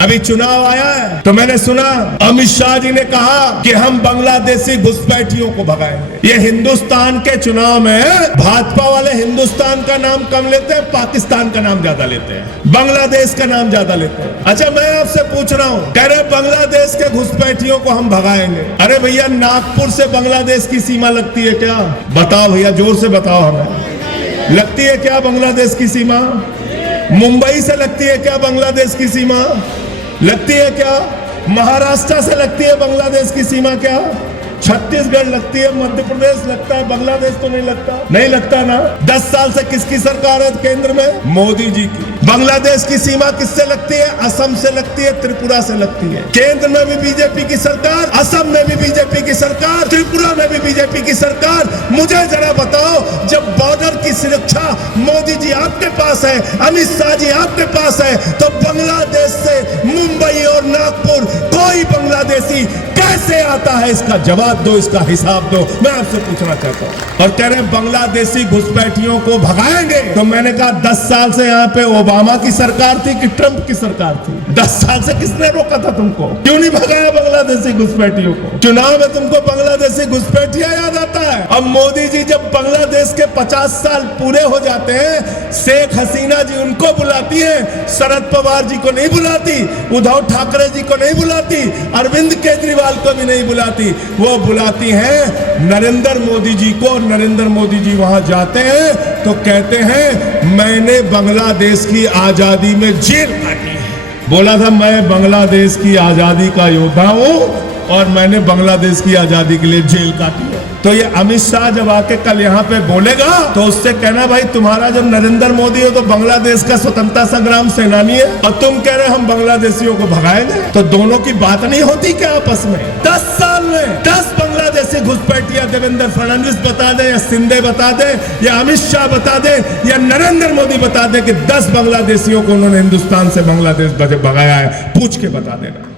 अभी चुनाव आया है तो मैंने सुना अमित शाह जी ने कहा कि हम बांग्लादेशी घुसपैठियों को भगाएंगे। ये हिंदुस्तान के चुनाव में भाजपा वाले हिंदुस्तान का नाम कम लेते हैं, पाकिस्तान का नाम ज्यादा लेते हैं, बांग्लादेश का नाम ज्यादा लेते हैं। अच्छा, मैं आपसे पूछ रहा हूँ, कह रहे बांग्लादेश के घुसपैठियों को हम भगाएंगे। अरे भैया, नागपुर से बांग्लादेश की सीमा लगती है क्या? बताओ भैया, जोर से बताओ हमें, लगती है क्या बांग्लादेश की सीमा? मुंबई से लगती है क्या बांग्लादेश की सीमा? लगती है क्या? महाराष्ट्र से लगती है बांग्लादेश की सीमा क्या? छत्तीसगढ़ लगती है, मध्य प्रदेश लगता है, बांग्लादेश तो नहीं लगता। नहीं लगता ना। 10 साल से किसकी सरकार है केंद्र में? मोदी जी की। बांग्लादेश की सीमा किससे लगती है? असम से लगती है, त्रिपुरा से लगती है। केंद्र में भी बीजेपी की सरकार, असम में भी बीजेपी की सरकार, त्रिपुरा में भी बीजेपी की सरकार। मुझे जरा बताओ, जब बॉर्डर की सुरक्षा मोदी जी आपके पास है, अमित शाह जी आपके पास है, तो बांग्लादेश से मुंबई और नागपुर कोई बांग्लादेशी कैसे आता है? इसका जवाब दो, इसका हिसाब दो, मैं आपसे पूछना चाहता हूं। और कह रहे बांग्लादेशी घुसपैठियों को भगाएंगे। तो मैंने कहा 10 साल से यहाँ पे ओबामा की सरकार थी कि ट्रंप की सरकार थी? 10 साल से किसने रोका था तुमको? क्यों नहीं भगाया बांग्लादेशी घुसपैठियों को? चुनाव में तुमको बांग्लादेशी घुसपैठिया याद आता है। अब मोदी जी जब बांग्लादेश के 50 साल पूरे हो जाते हैं, शेख हसीना जी उनको बुलाती है, शरद पवार जी को नहीं बुलाती, उद्धव ठाकरे जी को नहीं बुलाती, अरविंद केजरीवाल को भी नहीं बुलाती। वो बुलाती हैं नरेंद्र मोदी जी को। नरेंद्र मोदी जी वहां जाते हैं तो कहते हैं, मैंने बांग्लादेश की आजादी में जेल काटी है। बोला था, मैं बांग्लादेश की आजादी का योद्धा हूं और मैंने बांग्लादेश की आजादी के लिए जेल काटी है। तो ये अमित शाह जब आके कल यहाँ पे बोलेगा तो उससे कहना, भाई तुम्हारा जब नरेंद्र मोदी हो तो बांग्लादेश का स्वतंत्रता संग्राम सेनानी है और तुम कह रहे हम बांग्लादेशियों को भगाएंगे। तो दोनों की बात नहीं होती क्या आपस में? 10 साल में 10 बांग्लादेशी घुसपैठिया देवेंद्र फडणवीस बता दे, या शिंदे बता दे, या अमित शाह बता दे, या नरेंद्र मोदी बता दे कि 10 बांग्लादेशियों को उन्होंने हिंदुस्तान से बांग्लादेश भगाया है। पूछ के बता देना।